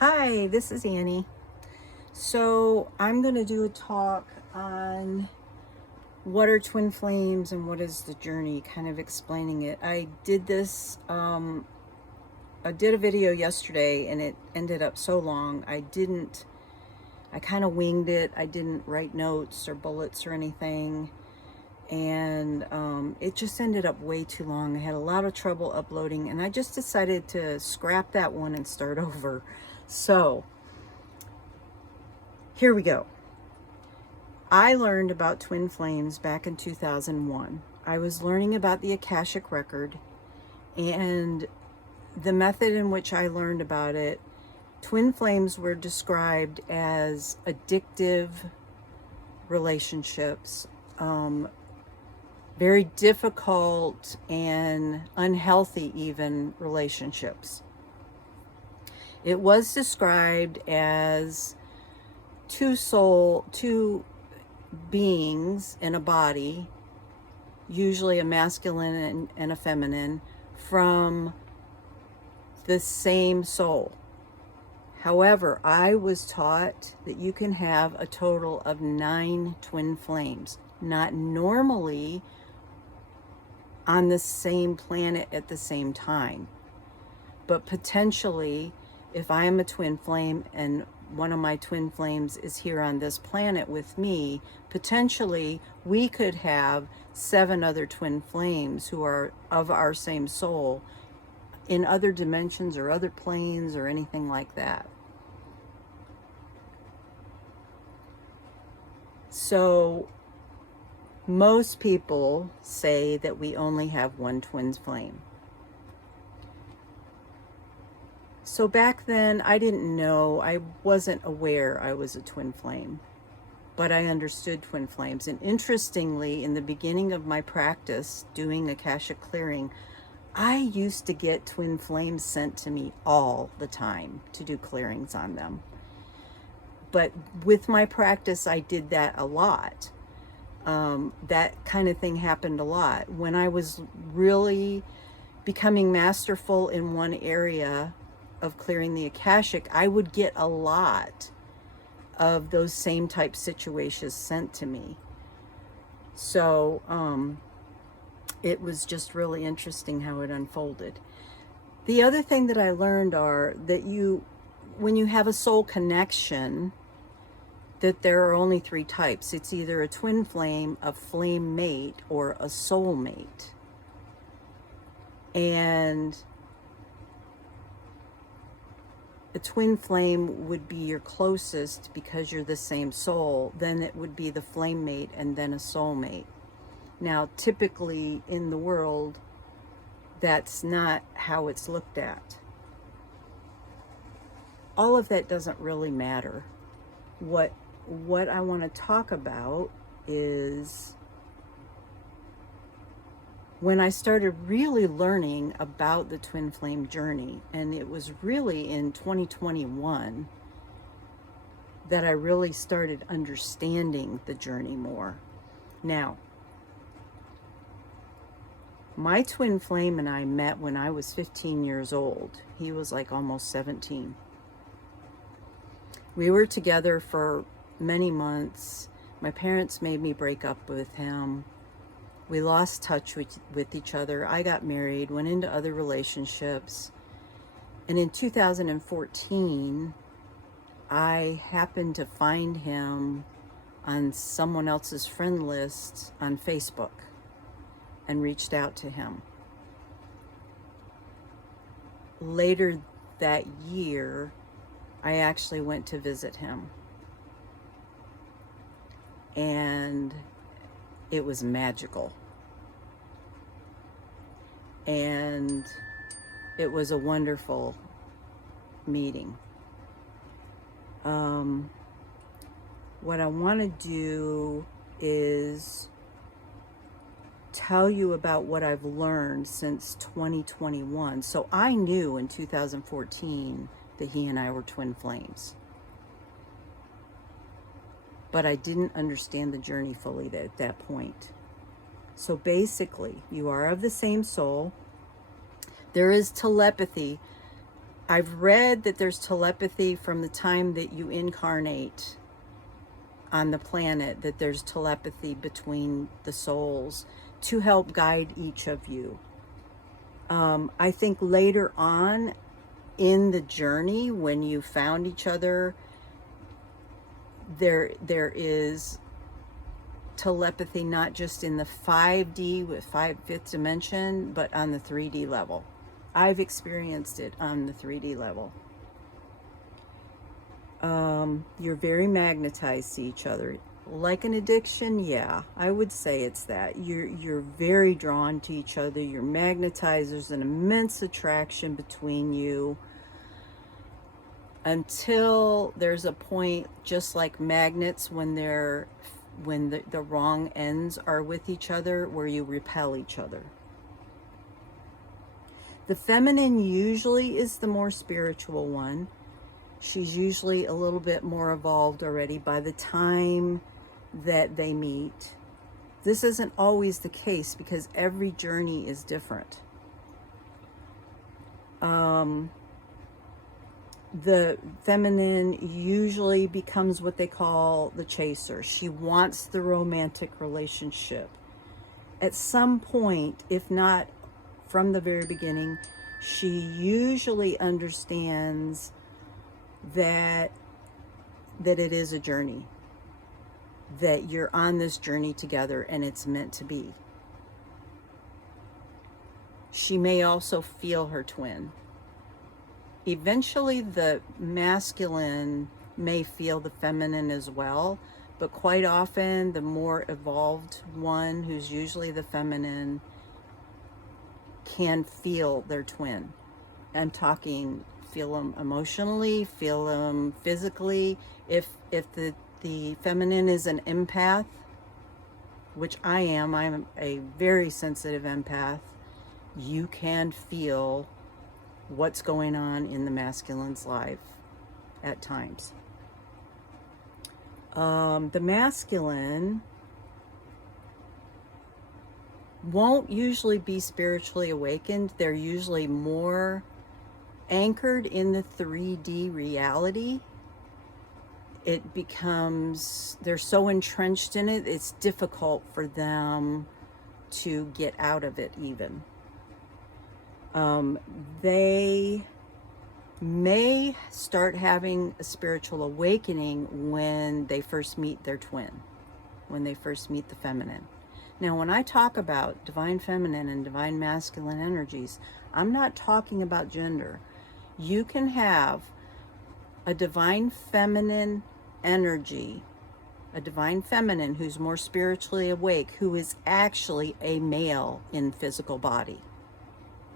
Hi, this is Annie. So I'm going to do a talk on what are twin flames and what is the journey, kind of explaining it. I did a video yesterday and it ended up so long. I kind of winged it. I didn't write notes or bullets or anything. And it just ended up way too long. I had a lot of trouble uploading and I just decided to scrap that one and start over. So here we go. I learned about twin flames back in 2001. I was learning about the Akashic record, and the method in which I learned about it, twin flames were described as addictive relationships, very difficult and unhealthy even relationships. It was described as two beings in a body, usually a masculine and a feminine, from the same soul. However, I was taught that you can have a total of 9 twin flames, not normally on the same planet at the same time, but potentially if I am a twin flame and one of my twin flames is here on this planet with me, potentially we could have 7 other twin flames who are of our same soul in other dimensions or other planes or anything like that. So most people say that we only have one twin flame. So back then, I didn't know, I wasn't aware I was a twin flame, but I understood twin flames. And interestingly, in the beginning of my practice doing Akashic clearing, I used to get twin flames sent to me all the time to do clearings on them. But with my practice, I did that a lot. That kind of thing happened a lot. When I was really becoming masterful in one area of clearing the Akashic, I would get a lot of those same type situations sent to me. So it was just really interesting how it unfolded. The other thing that I learned are that when you have a soul connection, that there are only 3 types. It's either a twin flame, a flame mate, or a soul mate. And a twin flame would be your closest because you're the same soul. Then it would be the flame mate and then a soul mate. Now, typically in the world, that's not how it's looked at. All of that doesn't really matter. What I want to talk about is when I started really learning about the twin flame journey, and it was really in 2021 that I really started understanding the journey more. Now, my twin flame and I met when I was 15 years old. He was like almost 17. We were together for many months. My parents made me break up with him. We lost touch with each other. I got married, went into other relationships. And in 2014, I happened to find him on someone else's friend list on Facebook and reached out to him. Later that year, I actually went to visit him. And it was magical. And it was a wonderful meeting. What I want to do is tell you about what I've learned since 2021. So I knew in 2014 that he and I were twin flames. But I didn't understand the journey fully at that point. So basically, you are of the same soul. There is telepathy. I've read that there's telepathy from the time that you incarnate on the planet, that there's telepathy between the souls to help guide each of you. I think later on in the journey, when you found each other, there is telepathy, not just in the 5D with fifth dimension, but on the 3D level. I've experienced it on the 3D level. You're very magnetized to each other. Like an addiction, yeah, I would say it's that. You're very drawn to each other. You're magnetized. There's an immense attraction between you until there's a point, just like magnets, when the wrong ends are with each other, where you repel each other. The feminine usually is the more spiritual one. She's usually a little bit more evolved already by the time that they meet. This isn't always the case because every journey is different. The feminine usually becomes what they call the chaser. She wants the romantic relationship. At some point, if not from the very beginning, she usually understands that it is a journey, that you're on this journey together and it's meant to be. She may also feel her twin. Eventually, the masculine may feel the feminine as well, but quite often the more evolved one, who's usually the feminine, can feel their twin. I'm talking feel them emotionally, feel them physically. If the feminine is an empath, which I'm a very sensitive empath, you can feel what's going on in the masculine's life at times. The masculine won't usually be spiritually awakened. They're usually more anchored in the 3D reality. It becomes, they're so entrenched in it, it's difficult for them to get out of it even. They may start having a spiritual awakening when they first meet their twin, when they first meet the feminine. Now, when I talk about divine feminine and divine masculine energies, I'm not talking about gender. You can have a divine feminine energy, a divine feminine who's more spiritually awake, who is actually a male in physical body,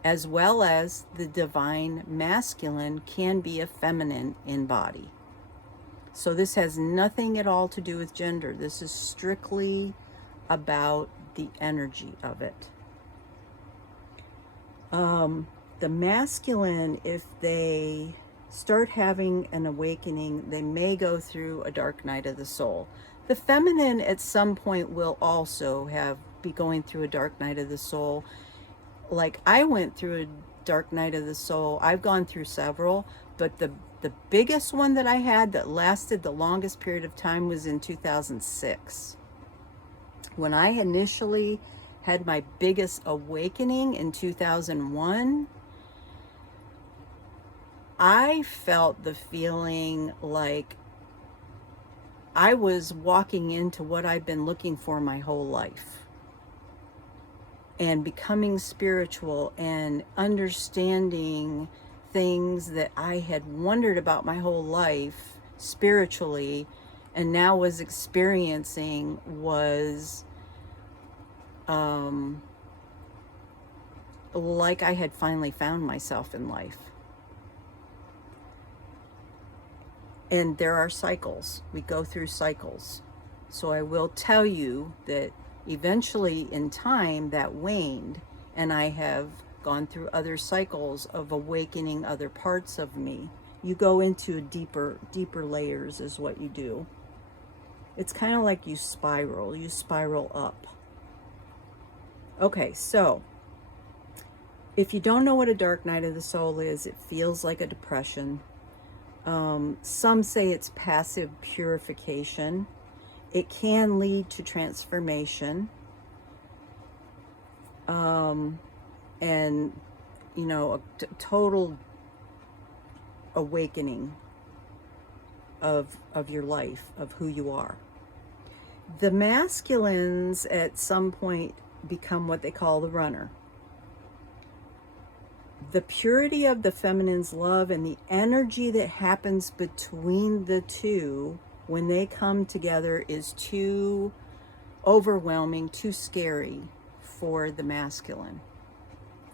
as well as the divine masculine can be a feminine in body. So this has nothing at all to do with gender. This is strictly about the energy of it. The masculine, if they start having an awakening, they may go through a dark night of the soul. The feminine at some point will also be going through a dark night of the soul. Like I went through a dark night of the soul. I've gone through several, but the biggest one that I had that lasted the longest period of time was in 2006. When I initially had my biggest awakening in 2001, I felt the feeling like I was walking into what I've been looking for my whole life, and becoming spiritual and understanding things that I had wondered about my whole life spiritually, and now was experiencing, was like I had finally found myself in life. And there are cycles. We go through cycles. So I will tell you that eventually in time that waned, and I have gone through other cycles of awakening other parts of me. You go into deeper layers is what you do. It's kind of like you spiral up. Okay, so If you don't know what a dark night of the soul is, it feels like a depression. Some say it's passive purification. It can lead to transformation, and a total awakening of your life, of who you are. The masculines at some point become what they call the runner. The purity of the feminine's love and the energy that happens between the two when they come together is too overwhelming, too scary for the masculine.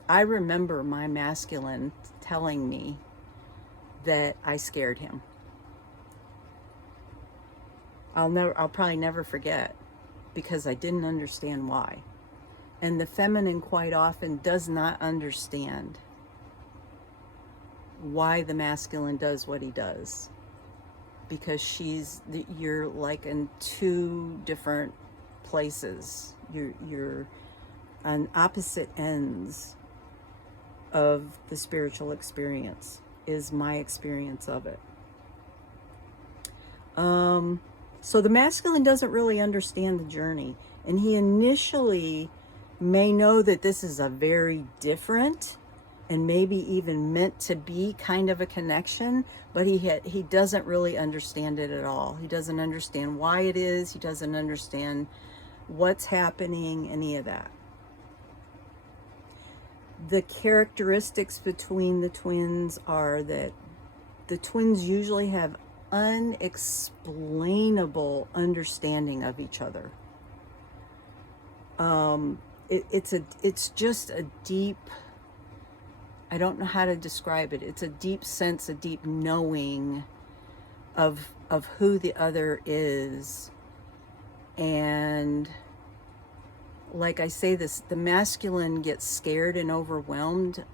I remember my masculine telling me that I scared him. I'll probably never forget, because I didn't understand why. And the feminine quite often does not understand why the masculine does what he does, because you're like in two different places. You're on opposite ends of the spiritual experience, is my experience of it. So the masculine doesn't really understand the journey, and he initially may know that this is a very different and maybe even meant to be kind of a connection, but he doesn't really understand it at all. He doesn't understand why it is. He doesn't understand what's happening, any of that. The characteristics between the twins are that the twins usually have unexplainable understanding of each other. It's just a deep, I don't know how to describe it. It's a deep sense, a deep knowing of who the other is. And like I say this, the masculine gets scared and overwhelmed.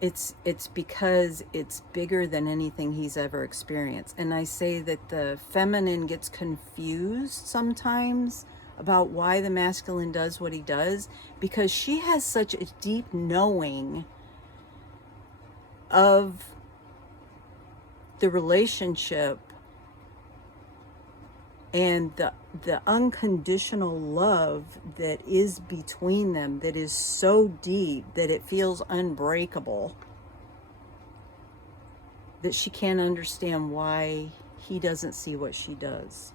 It's because it's bigger than anything he's ever experienced. And I say that the feminine gets confused sometimes about why the masculine does what he does, because she has such a deep knowing of the relationship and the unconditional love that is between them, that is so deep that it feels unbreakable, that she can't understand why he doesn't see what she does.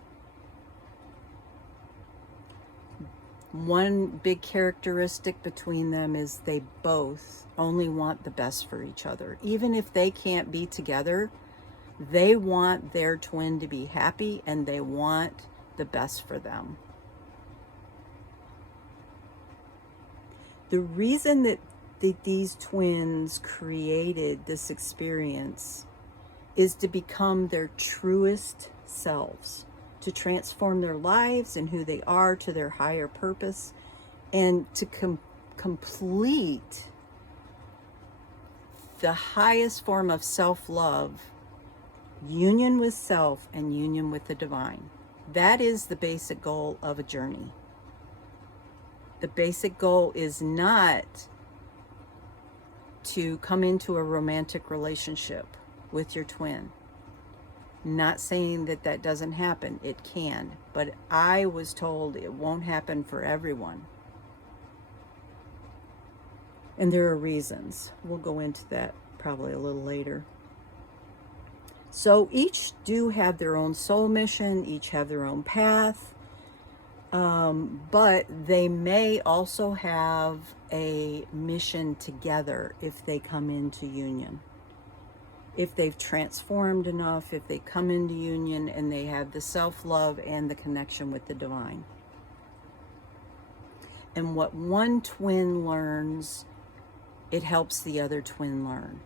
One big characteristic between them is they both only want the best for each other. Even if they can't be together, they want their twin to be happy, and they want the best for them. The reason that these twins created this experience is to become their truest selves, to transform their lives and who they are to their higher purpose, and to complete the highest form of self-love, union with self and union with the divine. That is the basic goal of a journey. The basic goal is not to come into a romantic relationship with your twin. Not saying that that doesn't happen. It can. But I was told it won't happen for everyone. And there are reasons. We'll go into that probably a little later. So each do have their own soul mission, each have their own path, but they may also have a mission together if they come into union. If they've transformed enough, if they come into union and they have the self-love and the connection with the divine. And what one twin learns, it helps the other twin learn.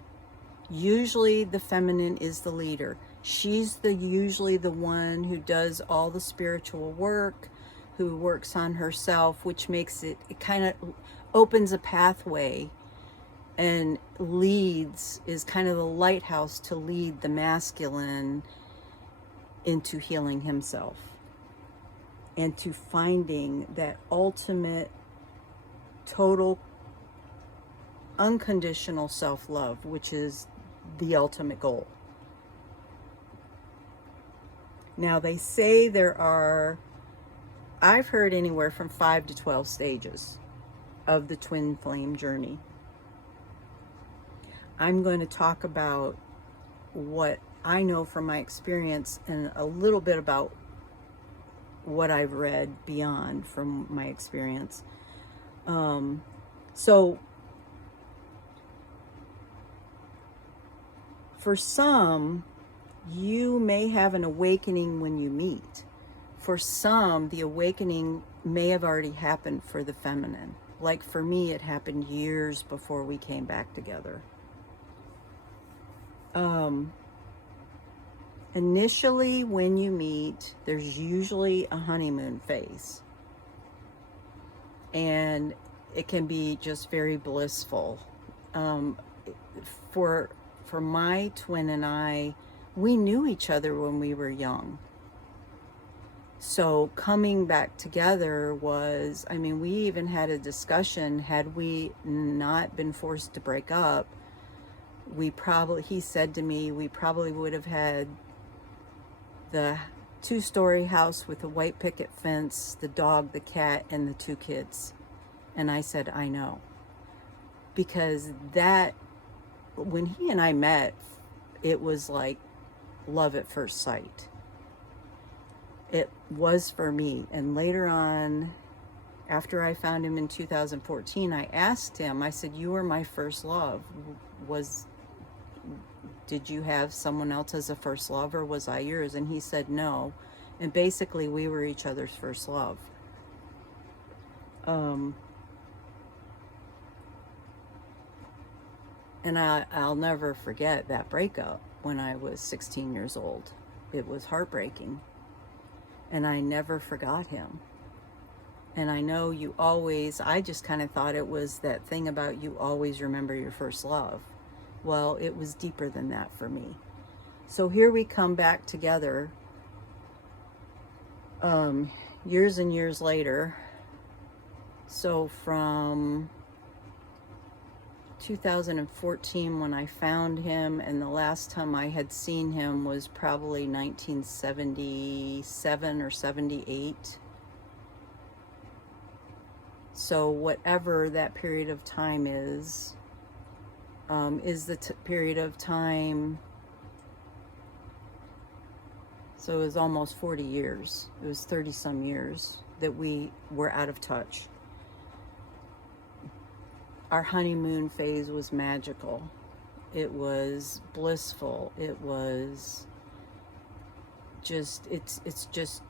Usually the feminine is the leader. She's usually the one who does all the spiritual work, who works on herself, which makes it kind of opens a pathway and is kind of the lighthouse to lead the masculine into healing himself and to finding that ultimate total unconditional self-love, which is the ultimate goal. Now, they say there are, I've heard anywhere from 5 to 12 stages of the twin flame journey. I'm going to talk about what I know from my experience and a little bit about what I've read beyond from my experience. So for some, you may have an awakening when you meet. For some, the awakening may have already happened for the feminine. Like for me, it happened years before we came back together. Initially, when you meet, there's usually a honeymoon phase. And it can be just very blissful. For my twin and I, we knew each other when we were young. So coming back together was, I mean, we even had a discussion, had we not been forced to break up, he said to me, we probably would have had the 2-story house with a white picket fence, the dog, the cat, and the 2 kids. And I said, I know. Because that, when he and I met, it was like love at first sight. It was for me. And later on, after I found him in 2014, I asked him, I said, you were my first love. Did you have someone else as a first love, or was I yours? And he said no. And basically, we were each other's first love. And I'll never forget that breakup when I was 16 years old. It was heartbreaking. And I never forgot him. And I know I just kind of thought it was that thing about you always remember your first love. Well, it was deeper than that for me. So here we come back together years and years later. So from 2014 when I found him, and the last time I had seen him was probably 1977 or 78. So whatever that period of time is the period of time. So it was almost 40 years. It was 30 some years that we were out of touch. Our honeymoon phase was magical. It was blissful. It was just, it's just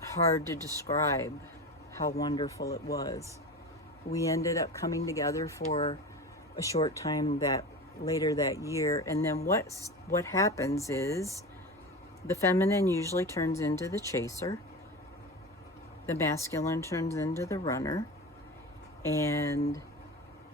hard to describe how wonderful it was. We ended up coming together for a short time later that year. And then what happens is the feminine usually turns into the chaser. The masculine turns into the runner. And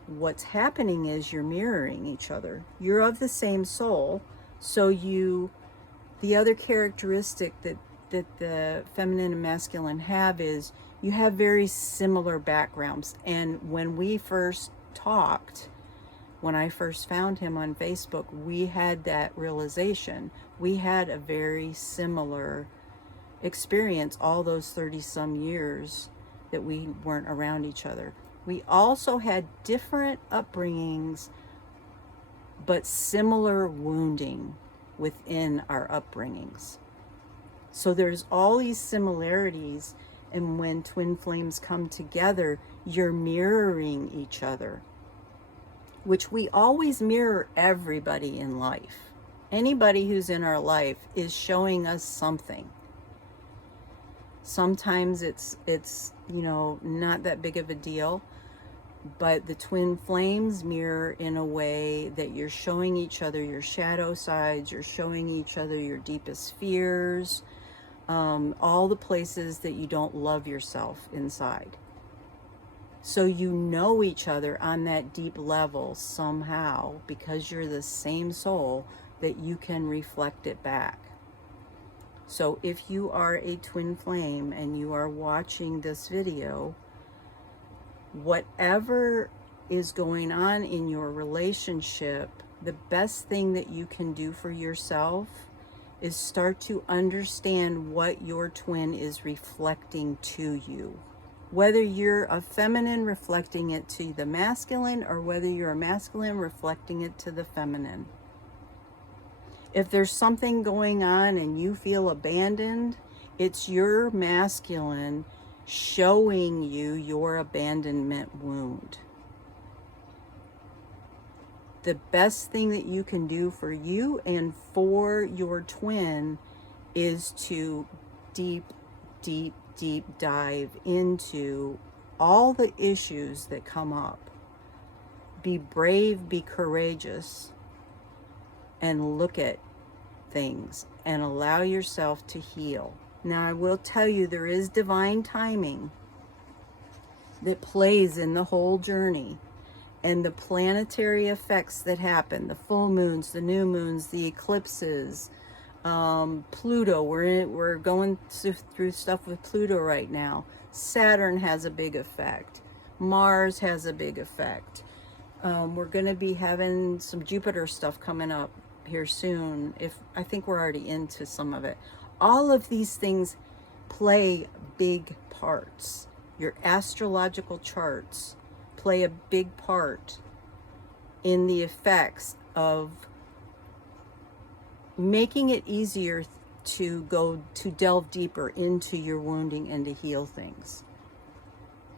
what's happening is you're mirroring each other. You're of the same soul. So the other characteristic that the feminine and masculine have is you have very similar backgrounds. And when we first talked, when I first found him on Facebook, we had that realization. We had a very similar experience all those 30 some years that we weren't around each other. We also had different upbringings, but similar wounding within our upbringings. So there's all these similarities, and when twin flames come together, you're mirroring each other, which we always mirror everybody in life. Anybody who's in our life is showing us something. Sometimes it's not that big of a deal, but the twin flames mirror in a way that you're showing each other your shadow sides, you're showing each other your deepest fears, all the places that you don't love yourself inside. So you know each other on that deep level somehow, because you're the same soul, that you can reflect it back. So if you are a twin flame and you are watching this video, whatever is going on in your relationship, the best thing that you can do for yourself is start to understand what your twin is reflecting to you. Whether you're a feminine reflecting it to the masculine, or whether you're a masculine reflecting it to the feminine. If there's something going on and you feel abandoned, it's your masculine showing you your abandonment wound. The best thing that you can do for you and for your twin is to deep dive into all the issues that come up. Be brave, be courageous, and look at things and allow yourself to heal. Now, I will tell you, there is divine timing that plays in the whole journey, and the planetary effects that happen, the full moons, the new moons, the eclipses, Pluto, we're going through stuff with Pluto right now. Saturn has a big effect. Mars has a big effect. We're going to be having some Jupiter stuff coming up here soon. I think we're already into some of it. All of these things play big parts. Your astrological charts play a big part in the effects of making it easier to delve deeper into your wounding and to heal things.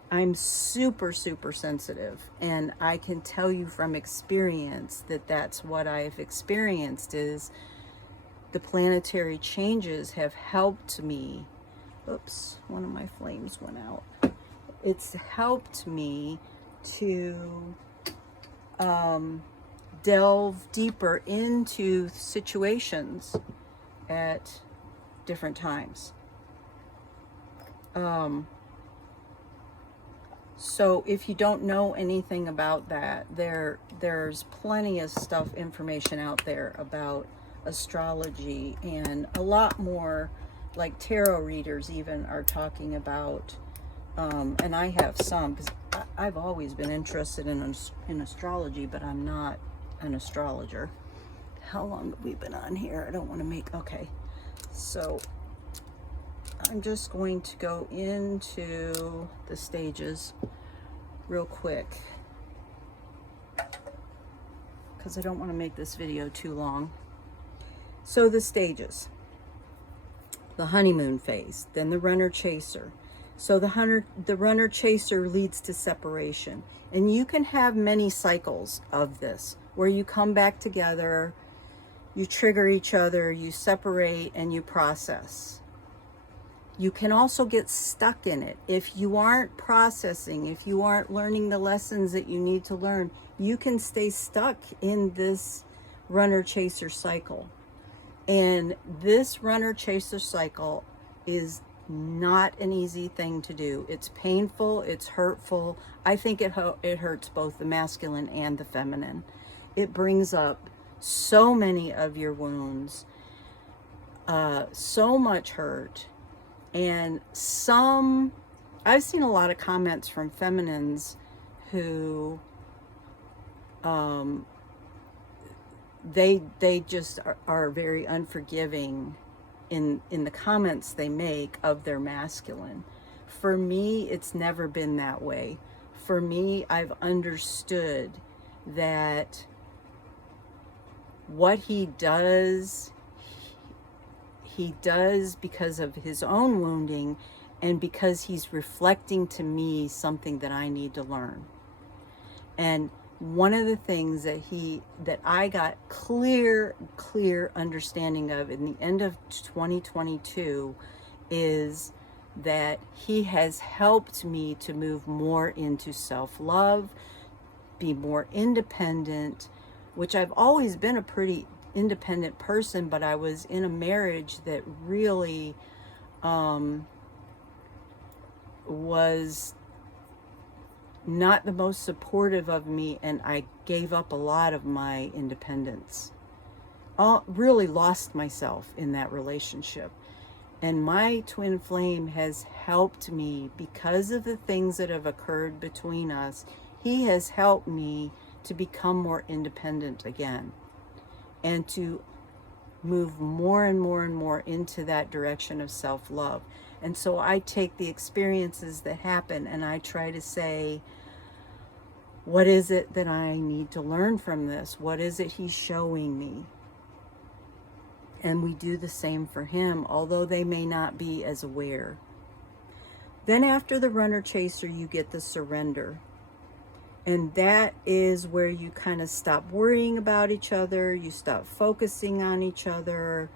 I'm super sensitive, and I can tell you from experience that that's what I've experienced. Is the planetary changes have helped me. Oops, one of my flames went out. It's helped me to delve deeper into situations at different times. So if you don't know anything about that, there's plenty of information out there about astrology, and a lot more, like tarot readers even are talking about, and I have some, because I've always been interested in astrology, but I'm not an astrologer. How long have we been on here? I don't want to make, okay. So I'm just going to go into the stages real quick, because I don't want to make this video too long. So the stages: the honeymoon phase, then the runner chaser. So the runner chaser leads to separation, and you can have many cycles of this where you come back together, you trigger each other, you separate, and you process. You can also get stuck in it. If you aren't processing, if you aren't learning the lessons that you need to learn, you can stay stuck in this runner chaser cycle. And this runner chaser cycle is not an easy thing to do. It's painful, it's hurtful. I think it hurts both the masculine and the feminine. It brings up so many of your wounds, so much hurt. And I've seen a lot of comments from feminines who they just are very unforgiving in the comments they make of their masculine. For me, it's never been that way. For me, I've understood that what he does because of his own wounding, and because he's reflecting to me something that I need to learn. And one of the things that I got clear understanding of in the end of 2022 is that he has helped me to move more into self-love, be more independent, which I've always been a pretty independent person, but I was in a marriage that really was not the most supportive of me, and I gave up a lot of my independence. Really lost myself in that relationship. And my twin flame has helped me because of the things that have occurred between us. He has helped me to become more independent again and to move more and more and more into that direction of self-love. And so I take the experiences that happen and I try to say, what is it that I need to learn from this? What is it he's showing me? And we do the same for him, although they may not be as aware. Then after the runner chaser, you get the surrender. And that is where you kind of stop worrying about each other. You stop focusing on each other.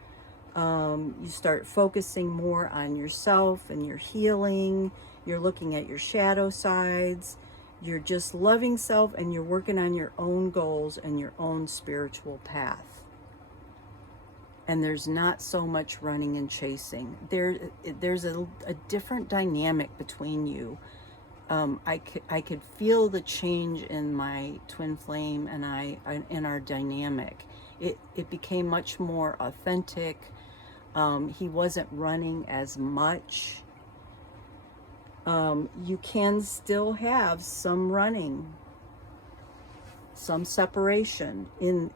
You start focusing more on yourself and your healing. You're looking at your shadow sides. You're just loving self, and you're working on your own goals and your own spiritual path. And there's not so much running and chasing. There's a different dynamic between you. I could feel the change in my twin flame and in our dynamic. It became much more authentic. He wasn't running as much. You can still have some running, some separation in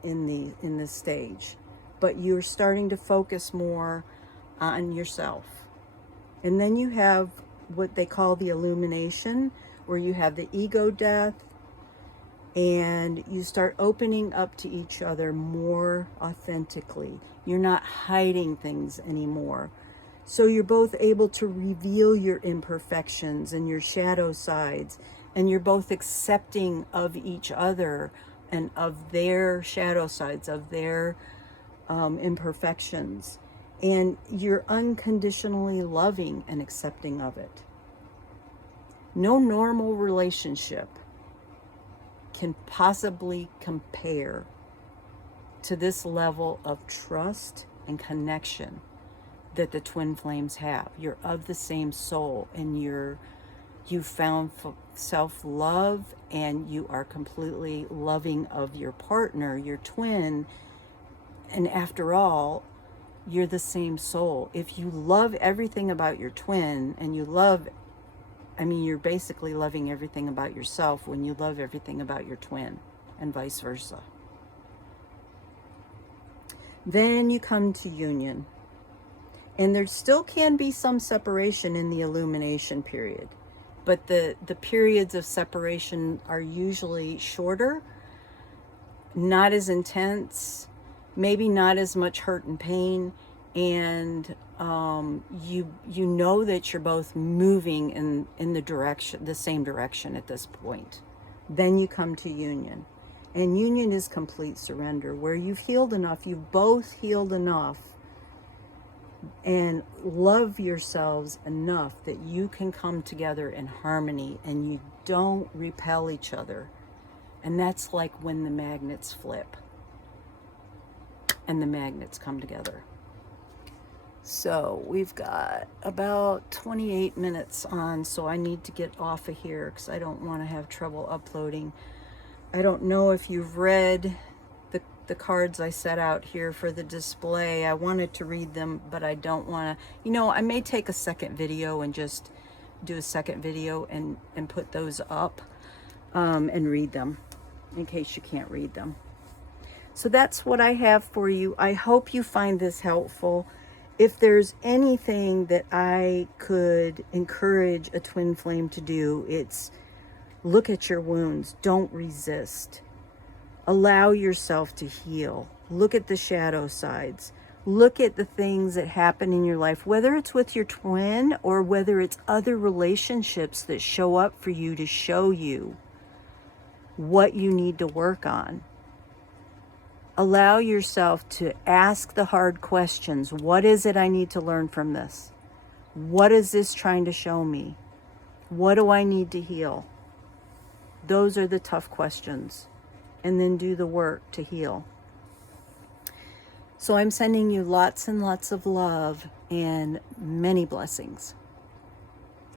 this stage, but you're starting to focus more on yourself. And then you have what they call the illumination, where you have the ego death, and you start opening up to each other more authentically. You're not hiding things anymore. So you're both able to reveal your imperfections and your shadow sides, and you're both accepting of each other and of their shadow sides, of their imperfections. And you're unconditionally loving and accepting of it. No normal relationship can possibly compare to this level of trust and connection that the twin flames have. You're of the same soul, and you found self-love, and you are completely loving of your partner, your twin. And after all, you're the same soul. If you love everything about your twin, and you're basically loving everything about yourself when you love everything about your twin, and vice versa. Then you come to union. And there still can be some separation in the illumination period. But the periods of separation are usually shorter, not as intense, maybe not as much hurt and pain, and you know that you're both moving in the same direction at this point. Then you come to union. And union is complete surrender, where you've healed enough, you've both healed enough and love yourselves enough that you can come together in harmony and you don't repel each other. And that's like when the magnets flip and the magnets come together. So we've got about 28 minutes on, so I need to get off of here because I don't want to have trouble uploading. I don't know if you've read the cards I set out here for the display. I wanted to read them, but I don't want to, I may take a second video and just do a second video and put those up and read them in case you can't read them. So that's what I have for you. I hope you find this helpful. If there's anything that I could encourage a twin flame to do, it's look at your wounds. Don't resist. Allow yourself to heal. Look at the shadow sides. Look at the things that happen in your life, whether it's with your twin or whether it's other relationships that show up for you to show you what you need to work on. Allow yourself to ask the hard questions. What is it I need to learn from this? What is this trying to show me? What do I need to heal? Those are the tough questions. And then do the work to heal. So I'm sending you lots and lots of love and many blessings.